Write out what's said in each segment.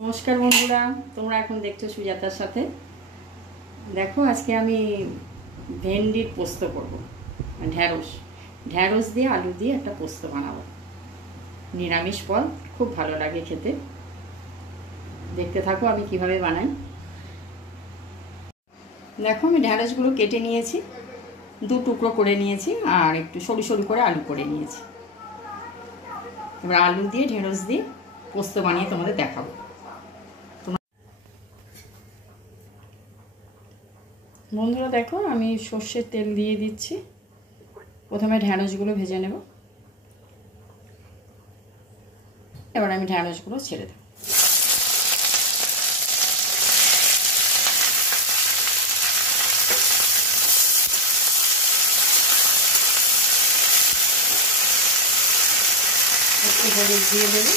नमस्कार बंधुरा তোমরা এখন দেখছো সুজাতার সাথে। দেখো আজকে আমি ভেন্ডির পোস্ত করব, ঢ্যাঁড়স ঢ্যাঁড়স দিয়ে আলু দিয়ে একটা পোস্ত বানাবো। নিরামিষ পদ, খুব ভালো লাগে খেতে। দেখতে থাকো আমি কিভাবে বানাই। দেখো আমি ঢ্যাঁড়সগুলো কেটে নিয়েছি, দু টুকরো করে নিয়েছি আর একটু সরু সরু করে আলু করে নিয়েছি। এবার আলু দিয়ে ঢ্যাঁড়স দিয়ে পোস্ত বানিয়ে তোমাদের দেখাবো। বন্ধুরা দেখো আমি সর্ষের তেল দিয়ে দিচ্ছি। প্রথমে ঢ্যাঁড়সগুলো ভেজে নেব, এবার আমি ঢ্যাঁড়সগুলো ছেড়ে দেব। একটু হলুদ দিয়ে দেবো,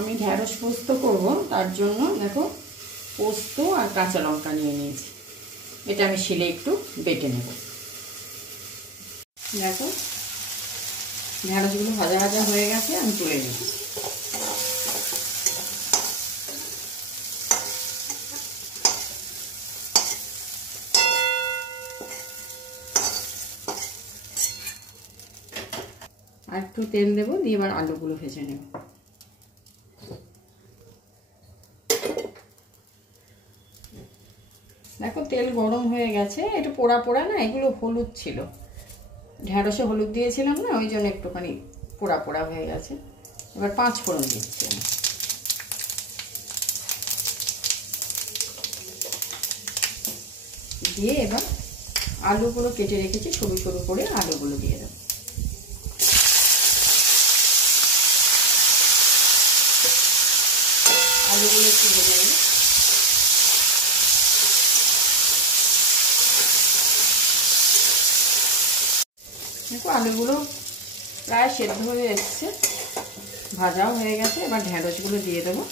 আমি ঢ্যাঁড়স পোস্ত করব, তার জন্য দেখো পোস্ত আর কাঁচা লঙ্কা নিয়ে নিয়েছি। এটা আমি শিলে একটু বেটে নেব। দেখো ঢ্যাঁড়সগুলো ভাজা ভাজা হয়ে গেছে, আমি তুলে নিচ্ছি। আর একটু তেল দেবো, দিয়ে এবার আলুগুলো ভেজে নেব। দেখো তেল গরম হয়ে গেছে, একটু পোড়া পোড়া না, এগুলো হলুদ ছিল, ঢ্যাঁড়সে হলুদ দিয়েছিলাম না, ওই জন্য একটুখানি পোড়া পোড়া হয়ে গেছে। এবার 5 ফোড়ন দিচ্ছি আমি। দিয়ে এবার আলুগুলো কেটে রেখেছি সরু সরু করে, আলুগুলো দিয়ে দেবো। আলুগুলো একটু ভেজে নেব। দেখো আলুগুলো প্রায় সেদ্ধ হয়ে এসছে, ভাজাও হয়ে গেছে। এবার ঢ্যাঁড়সগুলো দিয়ে দেবো।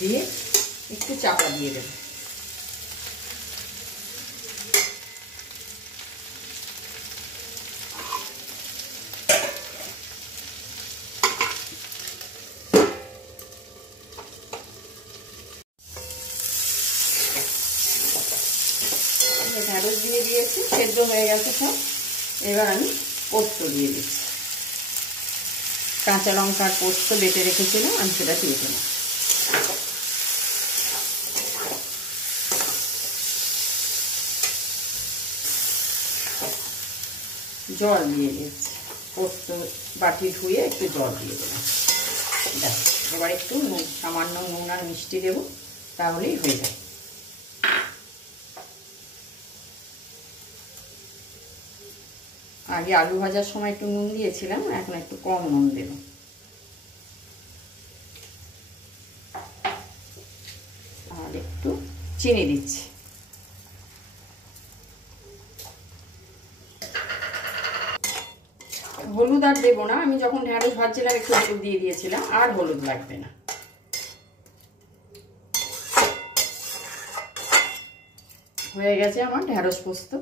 দিয়ে একটু চাপা দিয়ে দেবো। ঢ্যাঁড়স দিয়ে দিয়েছি, সেদ্ধ হয়ে গেছে সব। এবার আমি পোস্ত দিয়ে দিচ্ছি, কাঁচা লঙ্কার পোস্ত বেটে রেখেছিলাম, আমি সেটা দিয়ে দেবো। জল দিয়ে দিচ্ছি, পোস্ত বাটি ধুয়ে একটু জল দিয়ে দেবো। দেখ এবার একটু সামান্য নুন আর মিষ্টি দেবো, তাহলেই হয়ে যায়। আগে আলু ভাজার সময় একটু নুন দিয়েছিলাম, এখন একটু কম নুন দেব। আর একটু চিনি দিচ্ছি। হলুদ আর দেবো না, আমি যখন ঢ্যাঁড়স ভাজছিলাম একটু হলুদ দিয়ে দিয়েছিলাম, আর হলুদ লাগবে না। হয়ে গেছে আমার ঢ্যাঁড়স পোস্ত।